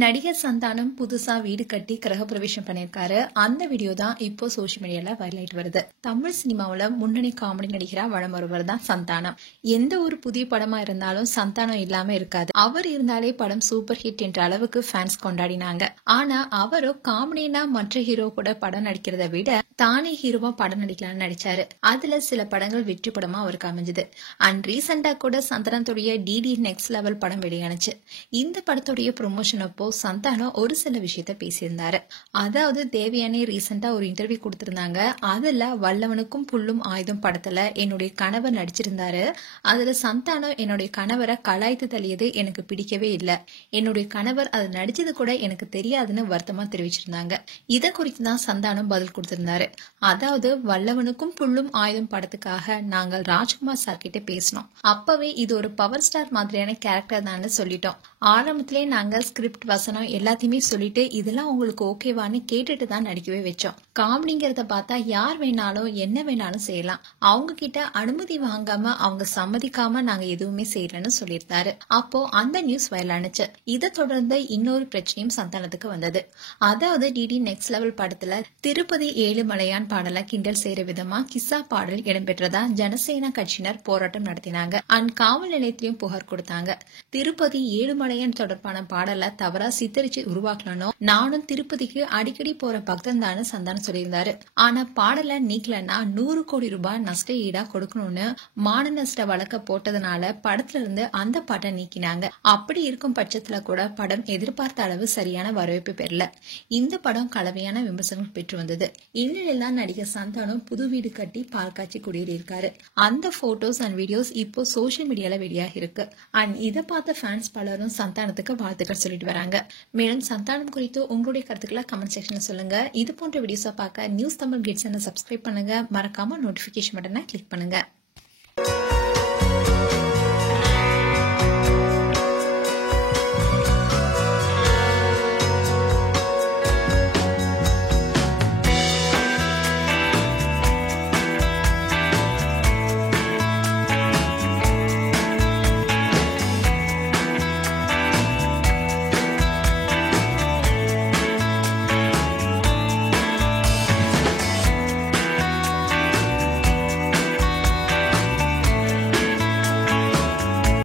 நடிகர் சந்தானம் புதுசா வீடு கட்டி கிரகப்பிரவேசம் பண்ணிருக்காரு. அந்த வீடியோ தான் இப்போ சோசியல் மீடியால வைரல் ஆயிட்டு வருது. தமிழ் சினிமாவுல முன்னணி காமெடி நடிகரா வலம் வருவர் தான் சந்தானம். எந்த ஒரு புதிய படமா இருந்தாலும் சந்தானம் இல்லாம இருக்காது. அவர் இருந்தாலே படம் சூப்பர் ஹிட் என்ற அளவுக்கு ஃபேன்ஸ் கொண்டாடினாங்க. ஆனா அவரோ காமெடினா மற்ற ஹீரோ கூட படம் நடிக்கிறத விட தானே ஹீரோவா படம் நடிக்கலாம்னு நடிச்சாரு. அதுல சில படங்கள் வெற்றி படமா அவருக்கு அமைஞ்சது. அண்ட் ரீசெண்டா கூட சந்தானத்துடைய டிடி நெக்ஸ்ட் லெவல் படம் வெளியானுச்சு. இந்த படத்துடைய ப்ரொமோஷன் அப்போ சந்தானம் ஒரு சில விஷயத்த பேசியிருந்தாரு. அதாவது தேவயானி ரீசெண்டா ஒரு இன்டர்வியூ கொடுத்திருந்தாங்க. அதுல வல்லவனுக்கும் புல்லும் ஆயுதம் படத்துல என்னுடைய கணவர் நடிச்சிருந்தாரு. அதுல சந்தானம் என்னுடைய கணவரை கலாய்த்து தள்ளியது எனக்கு பிடிக்கவே இல்லை. என்னுடைய கணவர் அது நடிச்சது கூட எனக்கு தெரியாதுன்னு வருத்தமா தெரிவிச்சிருந்தாங்க. இத குறித்து தான் சந்தானம் பதில் கொடுத்திருந்தாரு. அதாவது வல்லவனுக்கும் புல்லும் ஆயுதம் படத்துக்காக நாங்கள் ராஜ்குமார் சார் கிட்ட பேசினோம். அப்பவே இது ஒரு பவர் ஸ்டார் மாதிரியான கேரக்டர் தான் சொல்லிட்டோம். ஆரம்பத்திலே நாங்க ஸ்கிரிப்ட் வசனம் எல்லாத்தையுமே சொல்லிட்டு இதெல்லாம் உங்களுக்கு ஓகேவான்னு கேட்டுட்டு தான் நடிக்கவே வச்சோம். காமெடிங்கிறத பார்த்தா யார் வேணாலும் என்ன வேணாலும் செய்யலாம். அவங்க கிட்ட அனுமதி வாங்காம அவங்க சம்மதிக்காம நாங்க எதுவுமே செய்யலன்னு சொல்லியிருந்தாரு. அப்போ அந்த நியூஸ் வைரல் ஆனுச்சு. இதை தொடர்ந்து இன்னொரு பிரச்சனையும் சந்தானத்துக்கு வந்தது. அதாவது டிடி நெக்ஸ்ட் லெவல் படத்துல திருப்பதி ஏழுமலையான் பாடல கிண்டல் செய்யற விதமா கிஸ்ஸா பாடல் இடம்பெற்றதா ஜனசேனா கட்சியினர் போராட்டம் நடத்தினாங்க. அண்ட் காவல் நிலையத்திலையும் புகார் கொடுத்தாங்க. திருப்பதி ஏழுமலையான் தொடர்பான பாடல தவறா சித்தரிச்சு உருவாக்கணும். நானும் திருப்பதிக்கு அடிக்கடி போற பக்தன் தான் சந்தானம் சொல்லியிருந்தாரு. ஆனா பாடல நீக்கலன்னா 100 கோடி ரூபாய் நஷ்ட ஈடா கொடுக்கணும்னு மான நஷ்ட வழக்க போட்டதுனால படத்துல இருந்து அந்த பாட்டை நீக்கினாங்க. அப்படி இருக்கும் பட்சத்துல கூட படம் எதிர்பார்த்த அளவு சரியான வரவேற்பு பெறல. இந்த படம் கலவையான விமர்சனங்கள் பெற்று வந்தது. இந்நிலையில நடிகர் சந்தானம் புது வீடு கட்டி பால் காய்ச்சி குடியேறியிருக்காரு. அந்த போட்டோஸ் அண்ட் வீடியோஸ் இப்போ சோசியல் மீடியால வெளியாகி இருக்கு. அண்ட் இதை பார்த்த ஃபேன்ஸ் பலரும் சந்தானத்துக்கு வாழ்த்துக்கள் சொல்லிட்டு வராங்க. மேலும் சந்தானம் குறித்து உங்களுடைய கருத்துக்களை கமெண்ட் செக்ஷன்ல சொல்லுங்க. இது போன்ற வீடியோஸை பார்க்க நியூஸ் தமிழ் கிட்ஸ் சப்ஸ்கிரைப் பண்ணுங்க. மறக்காம நோட்டிபிகேஷன் பட்டனை கிளிக் பண்ணுங்க.